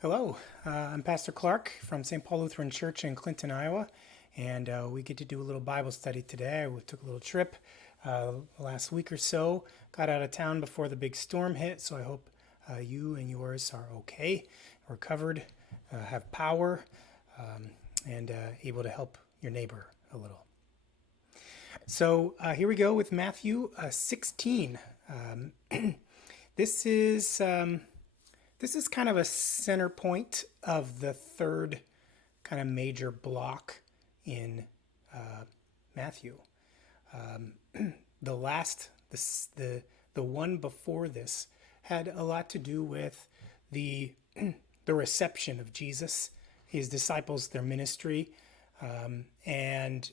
Hello, I'm Pastor Clark from St. Paul Lutheran Church in Clinton, Iowa, and we get to do a little Bible study today. We took a little trip last week or so, got out of town before the big storm hit, so I hope you and yours are okay, recovered, have power, and able to help your neighbor a little. So here we go with Matthew 16. This is this is kind of a center point of the third kind of major block in Matthew. The last, the one before this, had a lot to do with the the reception of Jesus, his disciples, their ministry, and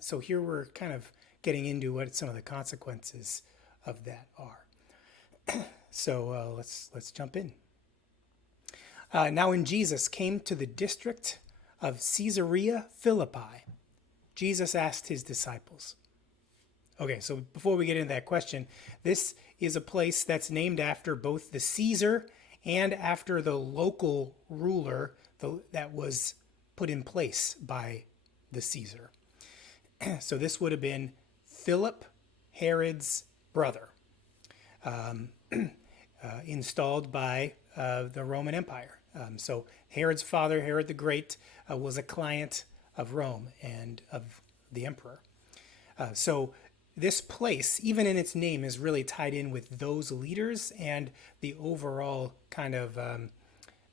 so here we're kind of getting into what some of the consequences of that are. So let's jump in. Now, when Jesus came to the district of Caesarea Philippi, Jesus asked his disciples. Okay, so before we get into that question, this is a place that's named after both the Caesar and after the local ruler that was put in place by the Caesar. So this would have been Philip, Herod's brother, installed by the Roman Empire. So Herod's father, Herod the Great, was a client of Rome and of the emperor. So this place, even in its name, is really tied in with those leaders and the overall kind of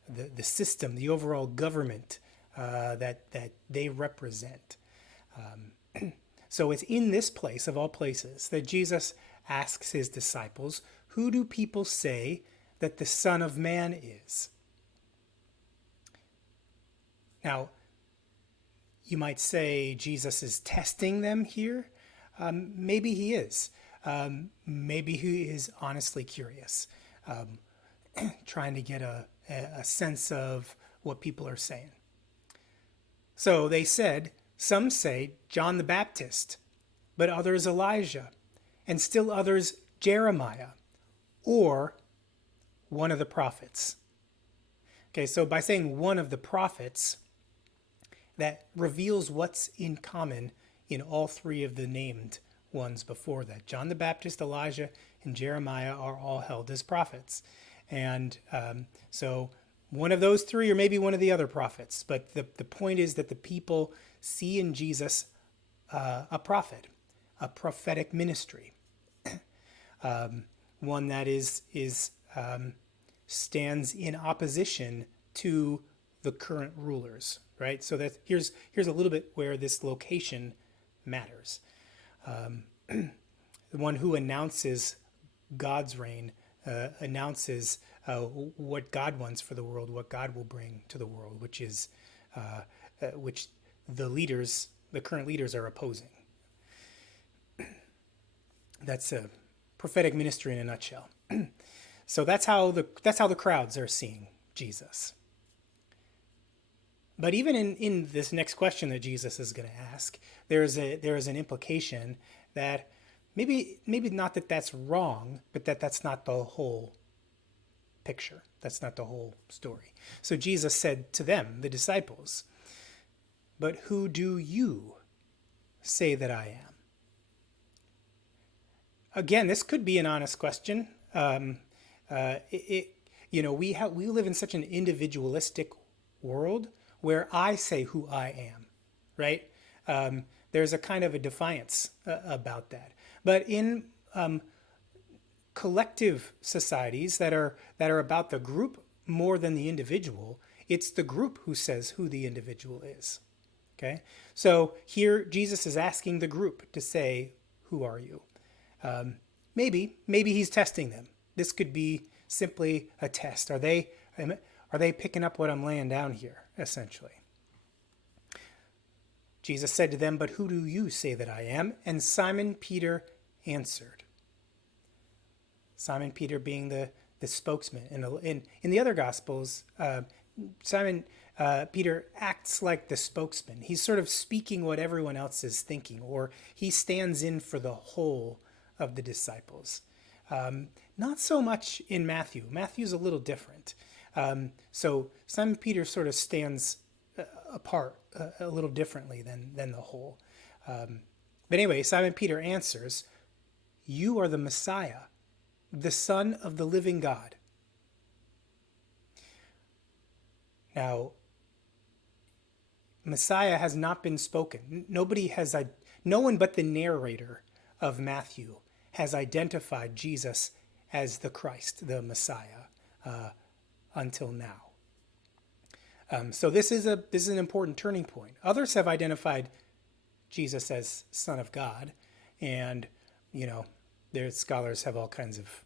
the system, the overall government that they represent. So it's in this place, of all places, that Jesus asks his disciples, "Who do people say that the Son of Man is?" Now, you might say Jesus is testing them here. Maybe he is. Maybe he is honestly curious, trying to get a sense of what people are saying. So they said, some say John the Baptist, but others Elijah, and still others Jeremiah, or one of the prophets. Okay, so by saying one of the prophets, that reveals what's in common in all three of the named ones before that. John the Baptist, Elijah, and Jeremiah are all held as prophets. And so one of those three, or maybe one of the other prophets. But the point is that the people see in Jesus a prophet, a prophetic ministry, one that stands in opposition to the current rulers, right? So that here's a little bit where this location matters. The one who announces God's reign, announces what God wants for the world, what God will bring to the world, which is which the current leaders are opposing. That's a prophetic ministry in a nutshell. So that's how the crowds are seeing Jesus. But even in this next question that Jesus is going to ask, there is an implication that maybe not that that's wrong, but that's not the whole picture. That's not the whole story. So Jesus said to them, the disciples, "But who do you say that I am?" Again, this could be an honest question. We live in such an individualistic world where I say who I am, right? There's a kind of a defiance about that. But in collective societies that are about the group more than the individual, it's the group who says who the individual is. Okay, so here Jesus is asking the group to say, "Who are you?" Maybe he's testing them. This could be simply a test. Are they picking up what I'm laying down here, essentially? Jesus said to them, "But who do you say that I am?" And Simon Peter answered. Simon Peter being the spokesman. In the other Gospels, Simon Peter acts like the spokesman. He's sort of speaking what everyone else is thinking, or he stands in for the whole of the disciples. Not so much in Matthew. Matthew's a little different. So Simon Peter sort of stands apart a little differently than the whole. But anyway, Simon Peter answers, "You are the Messiah, the Son of the living God." Now, Messiah has not been spoken. No one but the narrator of Matthew has identified Jesus as the Christ, the Messiah, until now. So this is an important turning point. Others have identified Jesus as Son of God, and their scholars have all kinds of,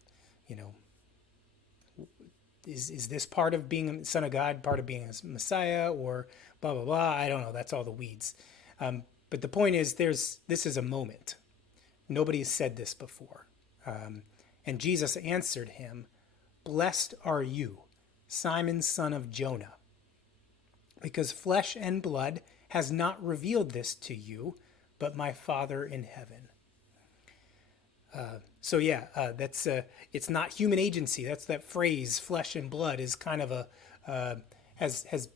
is this part of being a Son of God, part of being a Messiah, or blah blah blah? I don't know. That's all the weeds. But the point is, this is a moment. Nobody has said this before. And Jesus answered him, "Blessed are you, Simon, son of Jonah, because flesh and blood has not revealed this to you, but my Father in heaven." That's it's not human agency. That's that phrase, flesh and blood, is kind of has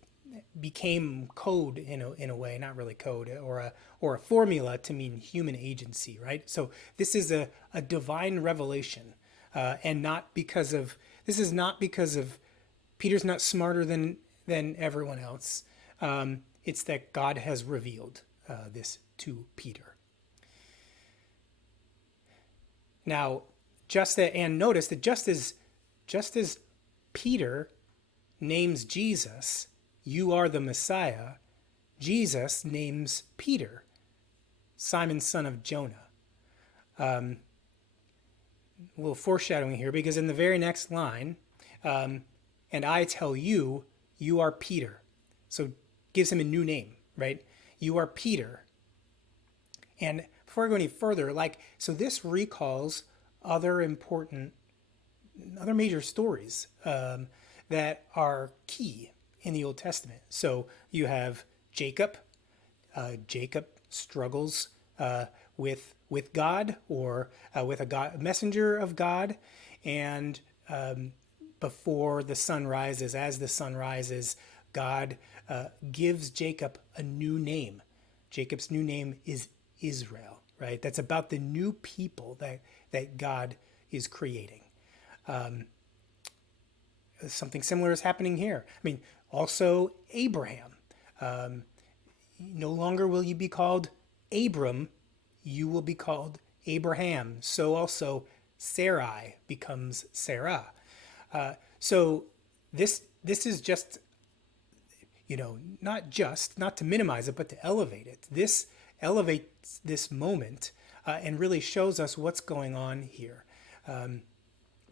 became code in a way, not really code, or a formula to mean human agency, right? So this is a divine revelation, and this is not because of Peter's not smarter than everyone else. It's that God has revealed this to Peter. Now, notice that just as Peter names Jesus, "You are the Messiah," Jesus names Peter, "Simon, son of Jonah." A little foreshadowing here, because in the very next line, "And I tell you, you are Peter." So gives him a new name, right? "You are Peter." And before I go any further, so this recalls other major stories that are key in the Old Testament. So you have Jacob. Jacob struggles with God, or with a messenger of God, and before the sun rises, as the sun rises, God gives Jacob a new name. Jacob's new name is Israel, right? That's about the new people that God is creating. Something similar is happening here. Also Abraham. No longer will you be called Abram, you will be called Abraham. So also Sarai becomes Sarah. So this is just, not to minimize it, but to elevate it. This elevates this moment and really shows us what's going on here.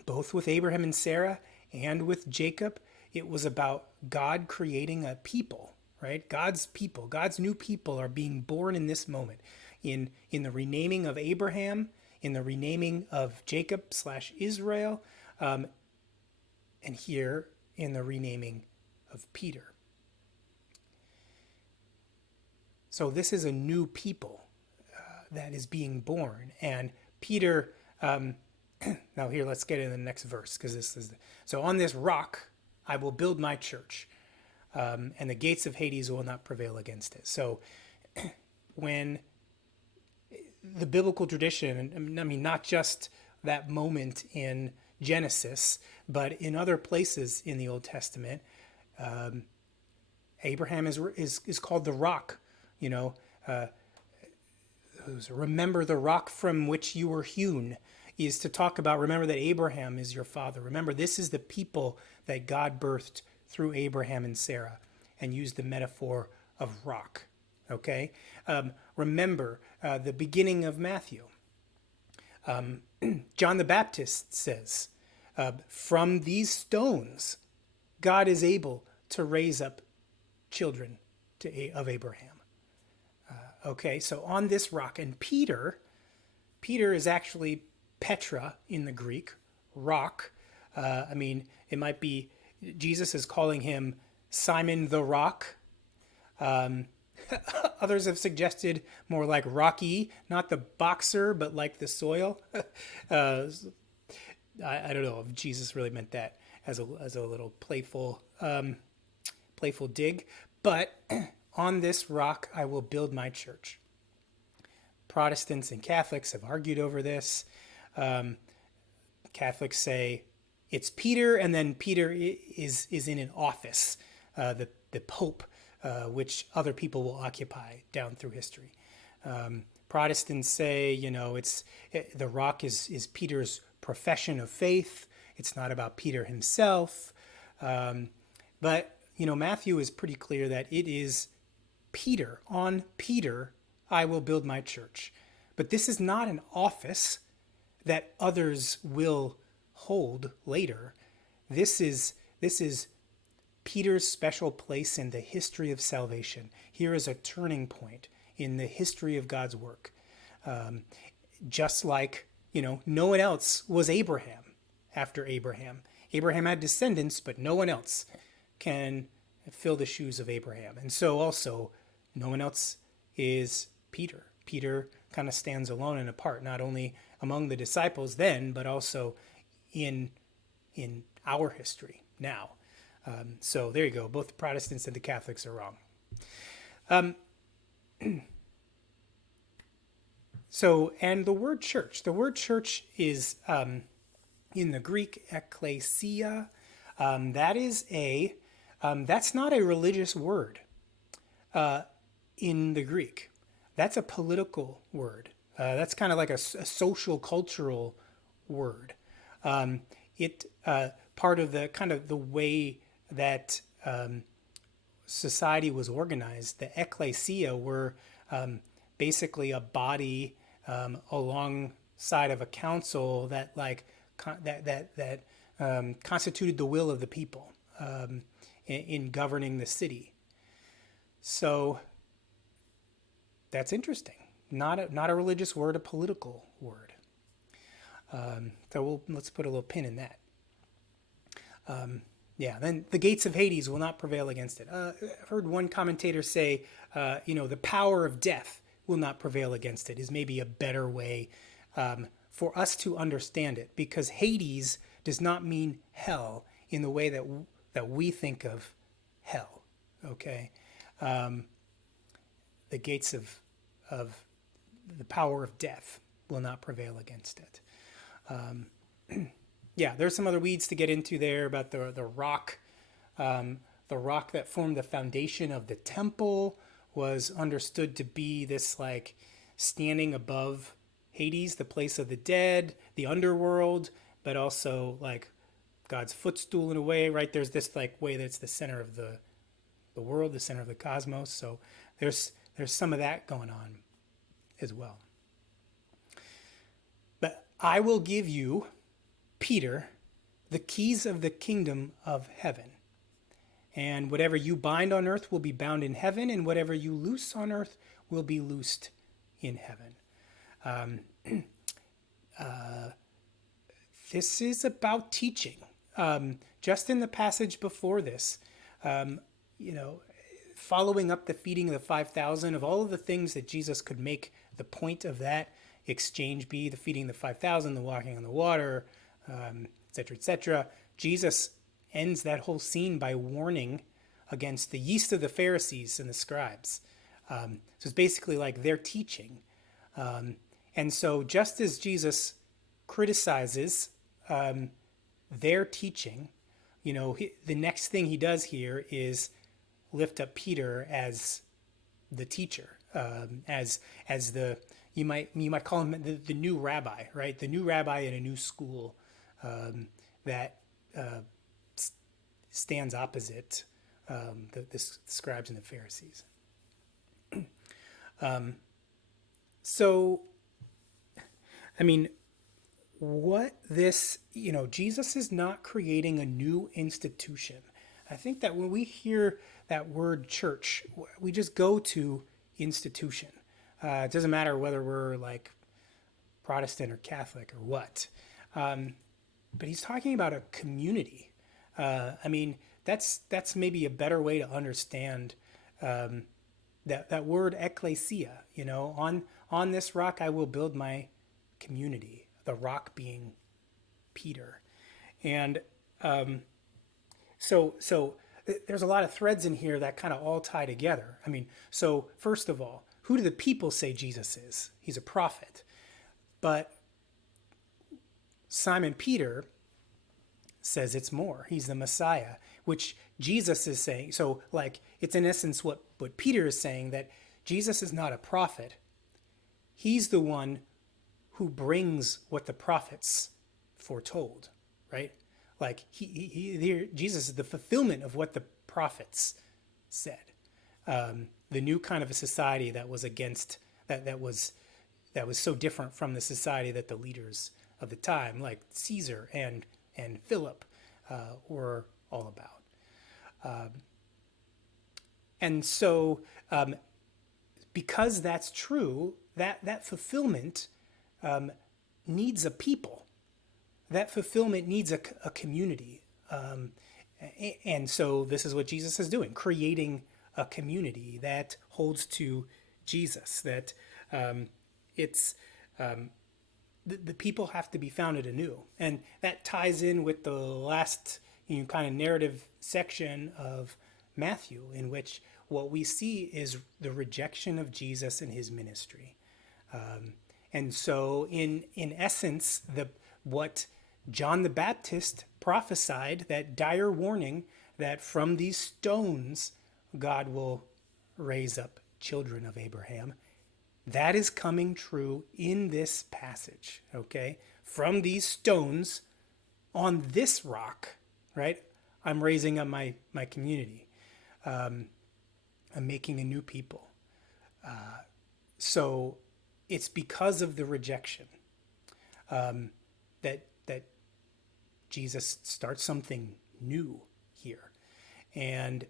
Both with Abraham and Sarah and with Jacob, it was about God creating a people, right? God's people, God's new people are being born in this moment. In the renaming of Abraham, in the renaming of Jacob/Israel, and here in the renaming of Peter. So this is a new people that is being born. And Peter, now here, let's get in the next verse, because so "On this rock I will build my church, and the gates of Hades will not prevail against it." So when the biblical tradition, not just that moment in Genesis, but in other places in the Old Testament, Abraham is called the rock. Remember the rock from which you were hewn, is to talk about, remember that Abraham is your father. Remember, this is the people that God birthed through Abraham and Sarah, and used the metaphor of rock. Okay? Remember the beginning of Matthew. John the Baptist says, "From these stones, God is able to raise up children of Abraham." Okay, so on this rock. And Peter is actually Petra in the Greek, rock. It might be, Jesus is calling him Simon the Rock. Others have suggested more like Rocky, not the boxer, but like the soil. I don't know if Jesus really meant that. as a little playful dig. But on this rock I will build my church. Protestants and Catholics have argued over this. Catholics say it's Peter, and then Peter is in an office, the Pope, which other people will occupy down through history. Protestants say, the rock is Peter's profession of faith. It's not about Peter himself. But Matthew is pretty clear that it is Peter. On Peter, I will build my church. But this is not an office that others will hold later. This is Peter's special place in the history of salvation. Here is a turning point in the history of God's work. Just like, no one else was Abraham after Abraham. Abraham had descendants, but no one else can fill the shoes of Abraham. And so also, no one else is Peter. Peter kind of stands alone and apart, not only among the disciples then, but also in our history now. So there you go. Both the Protestants and the Catholics are wrong. And the word church is in the Greek ekklesia. That's not a religious word in the Greek. That's a political word. That's kind of like a social cultural word. Part of the way that society was organized. The ecclesia were basically a body alongside of a council that constituted the will of the people in governing the city. So that's interesting. Not a religious word, a political word. Let's put a little pin in that. Then the gates of Hades will not prevail against it. I've heard one commentator say, the power of death will not prevail against it is maybe a better way for us to understand it, because Hades does not mean hell in the way that we think of hell. Okay, the gates of the power of death will not prevail against it. There's some other weeds to get into there about the rock. The rock that formed the foundation of the temple was understood to be this standing above Hades, the place of the dead, the underworld, but also God's footstool in a way, right? There's this way that's the center of the world, the center of the cosmos. So there's some of that going on as well. But I will give you, Peter, the keys of the kingdom of heaven. And whatever you bind on earth will be bound in heaven, and whatever you loose on earth will be loosed in heaven. This is about teaching. Just in the passage before this, following up the feeding of the 5,000, of all of the things that Jesus could make the point of that exchange be, the feeding of the 5,000, the walking on the water, etc., Jesus ends that whole scene by warning against the yeast of the Pharisees and the scribes. So it's basically their teaching. And so just as Jesus criticizes their teaching, the next thing he does here is lift up Peter as the teacher, as the you might call him the new rabbi, right? The new rabbi in a new school that stands opposite the scribes and the Pharisees. Jesus is not creating a new institution. I think that when we hear that word church, we just go to institution. It doesn't matter whether we're Protestant or Catholic or what. But he's talking about a community. That's maybe a better way to understand that word ecclesia. On this rock I will build my community. The rock being Peter, and So there's a lot of threads in here that kind of all tie together. I mean, so first of all, who do the people say Jesus is? He's a prophet. But Simon Peter says it's more. He's the Messiah, which Jesus is saying. So, like, it's in essence what Peter is saying, that Jesus is not a prophet. He's the one who brings what the prophets foretold, right? Like, Jesus is the fulfillment of what the prophets said. The new kind of a society that was against, that was so different from the society that the leaders of the time, like Caesar and Philip, were all about. And so, because that's true, that fulfillment needs a people. That fulfillment needs a community. And so this is what Jesus is doing, creating a community that holds to Jesus, that it's the people have to be founded anew. And that ties in with the last kind of narrative section of Matthew, in which what we see is the rejection of Jesus and his ministry. And so in essence, what John the Baptist prophesied, that dire warning that from these stones God will raise up children of Abraham, that is coming true in this passage, okay? From these stones, on this rock, right, I'm raising up my community. I'm making a new people. So it's because of the rejection that Jesus starts something new here. And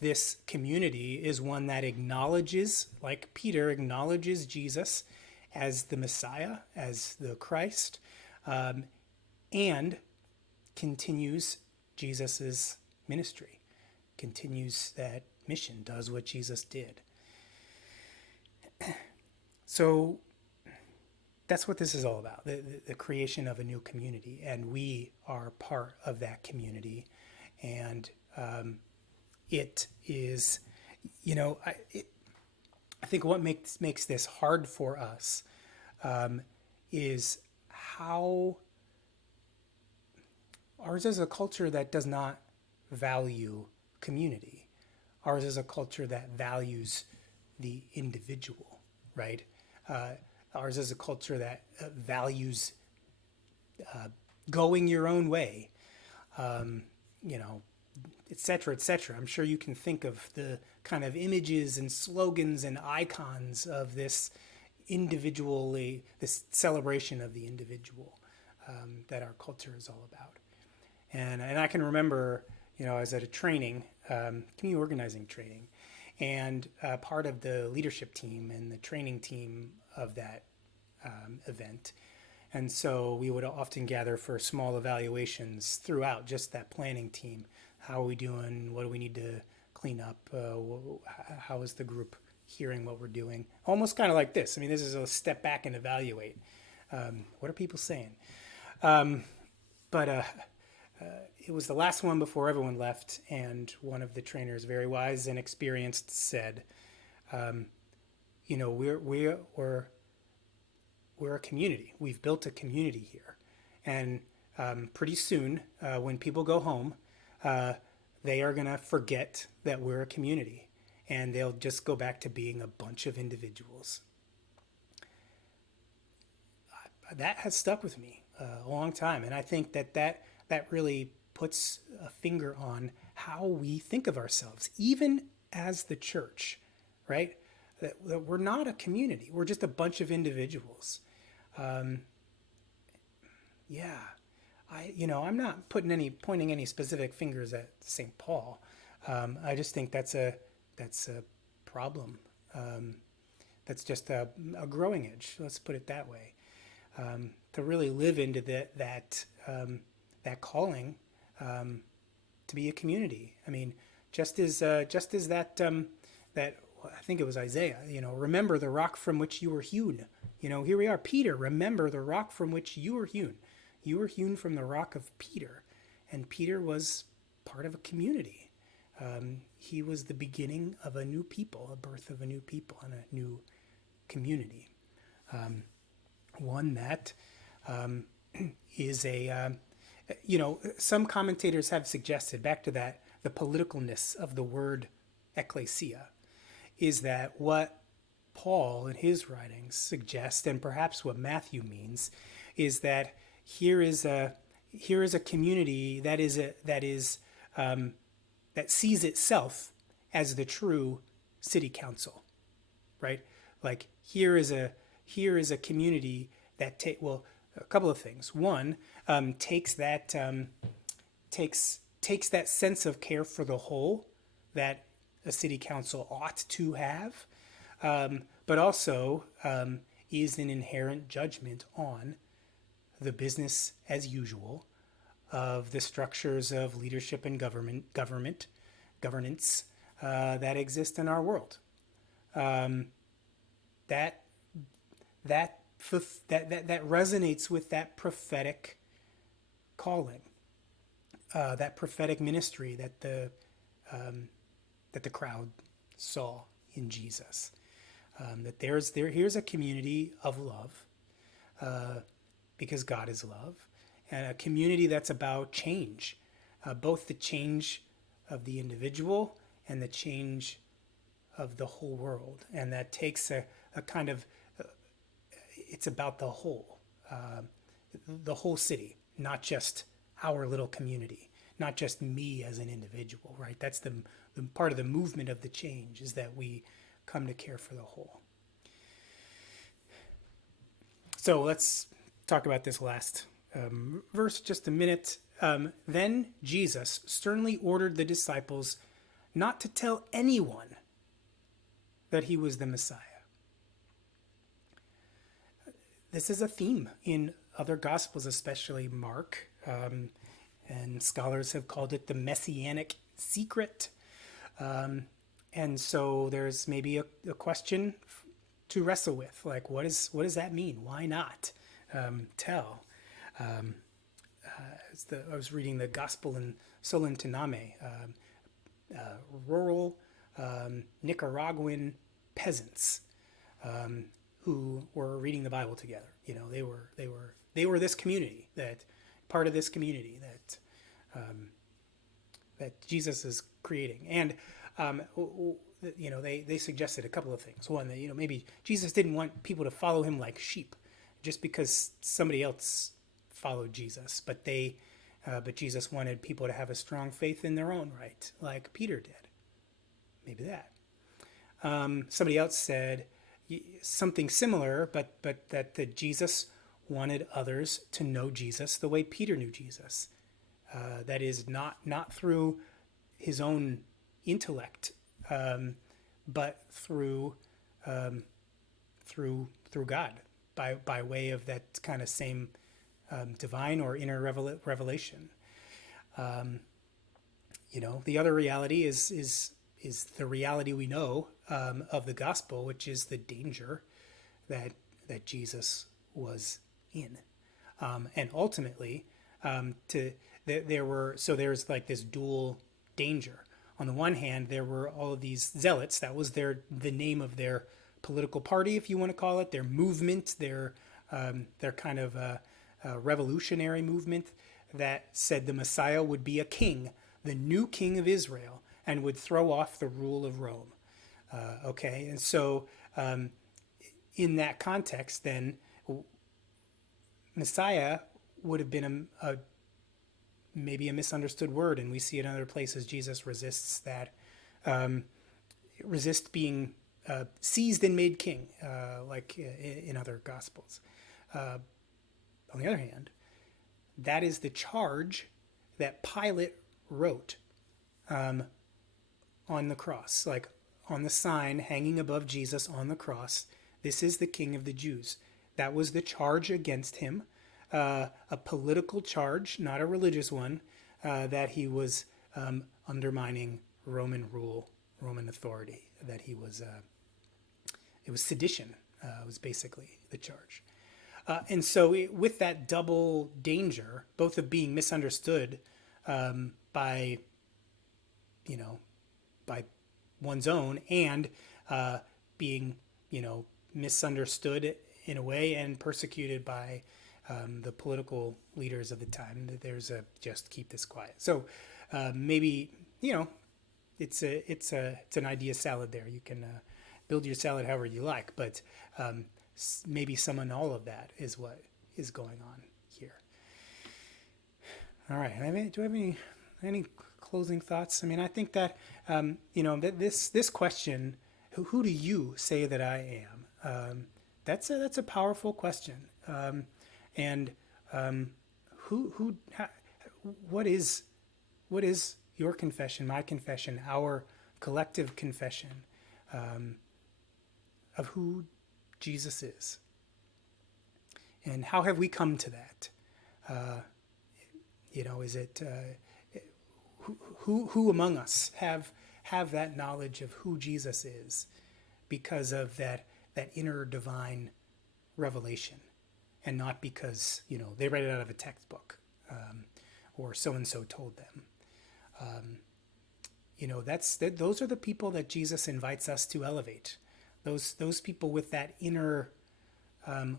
this community is one that acknowledges, like Peter acknowledges Jesus as the Messiah, as the Christ, and continues Jesus's ministry, continues that mission, does what Jesus did. So that's what this is all about, the creation of a new community. And we are part of that community. And it is, I think what makes this hard for us is how ours is a culture that does not value community. Ours is a culture that values the individual, right? Ours is a culture that values going your own way, et cetera, et cetera. I'm sure you can think of the kind of images and slogans and icons of this celebration of the individual that our culture is all about. And I can remember, I was at a training, community organizing training, and part of the leadership team and the training team of that event. And so we would often gather for small evaluations throughout just that planning team. How are we doing? What do we need to clean up? How is the group hearing what we're doing? Almost kind of like this. I mean, this is a step back and evaluate. What are people saying? But it was the last one before everyone left, and one of the trainers, very wise and experienced, said, we're a community. We've built a community here. And pretty soon, when people go home, they are going to forget that we're a community. And they'll just go back to being a bunch of individuals. That has stuck with me a long time. And I think that really puts a finger on how we think of ourselves, even as the church, right? That we're not a community. We're just a bunch of individuals. I'm not pointing any specific fingers at St. Paul. I just think that's a problem. That's just a growing edge. Let's put it that way. To really live into that calling to be a community. I mean, just as that I think it was Isaiah. Remember the rock from which you were hewn. Here we are, Peter. Remember the rock from which you were hewn. You were hewn from the rock of Peter, and Peter was part of a community. He was the beginning of a new people, a birth of a new people and a new community. One that is some commentators have suggested, back to that, the politicalness of the word ecclesia, is that what Paul in his writings suggest, and perhaps what Matthew means, is that here is a community that sees itself as the true city council, right? Like here is a community that a couple of things. One, takes that sense of care for the whole that a city council ought to have, but also is an inherent judgment on the business as usual of the structures of leadership and governance that exist in our world. That resonates with that prophetic calling, that prophetic ministry that the crowd saw in Jesus. That here's a community of love, because God is love, and a community that's about change, both the change of the individual and the change of the whole world. And that takes a kind of, it's about the whole city, not just our little community, not just me as an individual, right? That's the part of the movement of the change, is that we come to care for the whole. So let's talk about this last verse just a minute. Then Jesus sternly ordered the disciples not to tell anyone that he was the Messiah. This is a theme in other Gospels, especially Mark, and scholars have called it the messianic secret. And so there's maybe a question to wrestle with, like what does that mean? Why not tell? I was reading the Gospel in Solentiname, rural Nicaraguan peasants who were reading the Bible together. You know, they were this community, that part of this community that Jesus is creating. And they suggested a couple of things. One, that maybe Jesus didn't want people to follow him like sheep, just because somebody else followed Jesus, but Jesus wanted people to have a strong faith in their own right, like Peter did. Maybe that. Somebody else said something similar, but that Jesus wanted others to know Jesus the way Peter knew Jesus. That is not through his own intellect, but through God, by way of that kind of same divine or inner revelation. The other reality is the reality we know of the gospel, which is the danger that Jesus was in, and ultimately there's like this dual danger. On the one hand, there were all of these zealots. That was the name of their political party, if you want to call it, their movement, their kind of revolutionary movement that said the Messiah would be a king, the new king of Israel, and would throw off the rule of Rome. And so in that context, then Messiah would have been maybe a misunderstood word, and we see it in other places. Jesus resists that, resist being seized and made king, like in other Gospels. On the other hand, that is the charge that Pilate wrote on the cross, like on the sign hanging above Jesus on the cross. This is the King of the Jews. That was the charge against him, a political charge, not a religious one, that he was undermining Roman rule, Roman authority, that he was, it was sedition, was basically the charge. And so with that double danger, both of being misunderstood by by one's own, and being, misunderstood in a way and persecuted by the political leaders of the time. There's a just keep this quiet. So maybe it's an idea salad there. You can build your salad however you like, but maybe some and all of that is what is going on here. All right. Do I have any closing thoughts? I mean, I think that that this question, who do you say that I am? That's a powerful question. And what is your confession, my confession, our collective confession of who Jesus is? And how have we come to that? Is it who among us have that knowledge of who Jesus is because of that inner divine revelation, and not because they read it out of a textbook or so and so told them. Those are the people that Jesus invites us to elevate. Those people with that inner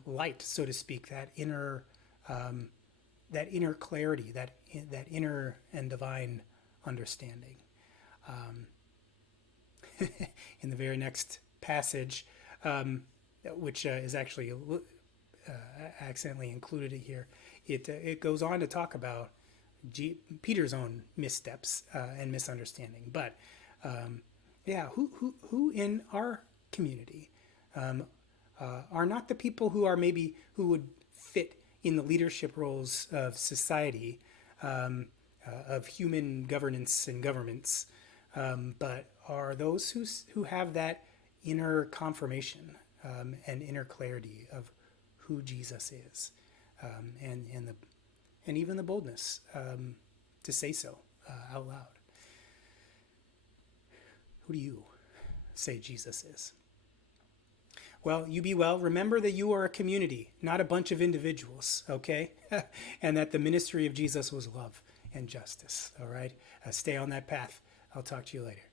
light, so to speak, that inner clarity, that inner and divine understanding. In the very next passage, which is actually accidentally included here, it goes on to talk about Peter's own missteps and misunderstanding. But who in our community are not the people who would fit in the leadership roles of society, of human governance and governments, but are those who have that inner confirmation and inner clarity of who Jesus is, and even the boldness to say so out loud. Who do you say Jesus is? Well, you be well. Remember that you are a community, not a bunch of individuals, okay? And that the ministry of Jesus was love and justice, all right? Stay on that path. I'll talk to you later.